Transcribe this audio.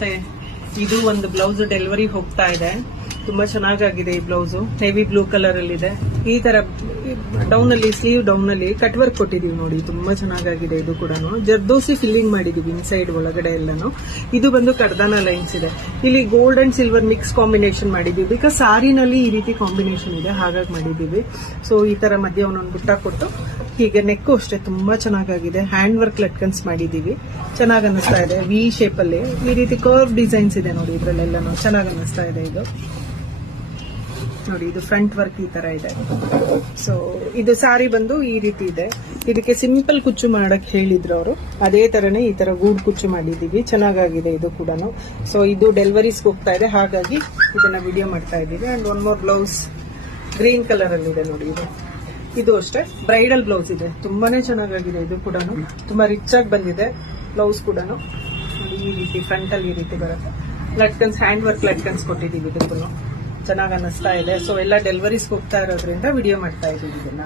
ಮತ್ತೆ ಇದು ಒಂದು ಬ್ಲೌಸ್ ಡೆಲಿವರಿ ಹೋಗ್ತಾ ಇದೆ. ತುಂಬಾ ಚೆನ್ನಾಗಿದೆ ಈ ಬ್ಲೌಸ್. ಹೆವಿ ಬ್ಲೂ ಕಲರ್ ಅಲ್ಲಿ ಇದೆ. ಈ ತರ ಡೌನ್ ಅಲ್ಲಿ ಸ್ಲೀವ್ ಡೌನ್ ಅಲ್ಲಿ ಕಟ್ ವರ್ಕ್ ಕೊಟ್ಟಿದೀವಿ ನೋಡಿ. ತುಂಬಾ ಚೆನ್ನಾಗಿದೆ. ಇದು ಕೂಡ ಜರ್ದೋಸಿ ಫಿಲ್ಲಿಂಗ್ ಮಾಡಿದೀವಿ ಇನ್ಸೈಡ್ ಒಳಗಡೆ ಎಲ್ಲಾನು. ಇದು ಬಂದು ಕರ್ದಾನ ಲೈನ್ಸ್ ಇದೆ. ಇಲ್ಲಿ gold and silver mix combination ಮಾಡಿದೀವಿ. ಬಿಕಾಸ್ ಸಾರಿನಲ್ಲಿ ಈ ರೀತಿ ಕಾಂಬಿನೇಷನ್ ಇದೆ, ಹಾಗಾಗಿ ಮಾಡಿದೀವಿ. ಸೊ ಈ ತರ ಮಧ್ಯೆ ಒಂದೊಂದು ಬುಟ್ಟ ಕೊಟ್ಟು ಹೀಗೆ ನೆಕ್ಕು ಅಷ್ಟೇ ತುಂಬಾ ಚೆನ್ನಾಗಿದೆ. ಹ್ಯಾಂಡ್ ವರ್ಕ್ ಲಟ್ಕನ್ಸ್ ಮಾಡಿದೀವಿ. ಚೆನ್ನಾಗಿ ಅನ್ನಿಸ್ತಾ ಇದೆ. ವಿ ಶೇಪ್ ಅಲ್ಲಿ ಈ ರೀತಿ ಕರ್ವ್ ಡಿಸೈನ್ಸ್ ಇದೆ ನೋಡಿ. ಇದ್ರಲ್ಲೆಲ್ಲಾನು ಚೆನ್ನಾಗಿ ಅನ್ನಿಸ್ತಾ ಇದೆ. ಇದು ನೋಡಿ, ಇದು ಫ್ರಂಟ್ ವರ್ಕ್ ಈ ತರ ಇದೆ. ಸೊ ಇದು ಸಾರಿ ಬಂದು ಈ ರೀತಿ ಇದೆ. ಇದಕ್ಕೆ ಸಿಂಪಲ್ ಕುಚ್ಚು ಮಾಡಕ್ ಹೇಳಿದ್ರು ಅವರು. ಅದೇ ತರನೇ ಈ ತರ ಗೂಡ್ ಕುಚ್ಚು ಮಾಡಿದೀವಿ. ಚೆನ್ನಾಗಿದೆ ಇದು ಕೂಡ. ಸೊ ಇದು ಡೆಲಿವರೀಸ್ ಹೋಗ್ತಾ ಇದೆ, ಹಾಗಾಗಿ ಇದನ್ನ ವಿಡಿಯೋ ಮಾಡ್ತಾ ಇದ್ದೀವಿ. And one more blouse green colour ಅಲ್ಲಿ ಇದೆ ನೋಡಿ. ಇದು ಅಷ್ಟೇ ಬ್ರೈಡಲ್ ಬ್ಲೌಸ್ ಇದೆ. ತುಂಬಾನೇ ಚೆನ್ನಾಗಿದೆ. ಇದು ಕೂಡ ತುಂಬಾ ರಿಚ್ ಆಗಿ ಬಂದಿದೆ. ಬ್ಲೌಸ್ ಕೂಡ ಈ ರೀತಿ ಫ್ರಂಟ್ ಅಲ್ಲಿ ಈ ರೀತಿ ಬರುತ್ತೆ. ಲಟ್ಕನ್ಸ್ ಹ್ಯಾಂಡ್ ವರ್ಕ್ ಲಟ್ಕನ್ಸ್ ಕೊಟ್ಟಿದ್ದೀವಿ. ಇದಕ್ಕೂ ಚೆನ್ನಾಗಿ ಅನ್ನಿಸ್ತಾ ಇದೆ. ಸೊ ಎಲ್ಲ ಡೆಲಿವರೀಸ್ ಹೋಗ್ತಾ ಇರೋದ್ರಿಂದ ವಿಡಿಯೋ ಮಾಡ್ತಾ ಇದ್ದೀವಿ ಇದನ್ನ.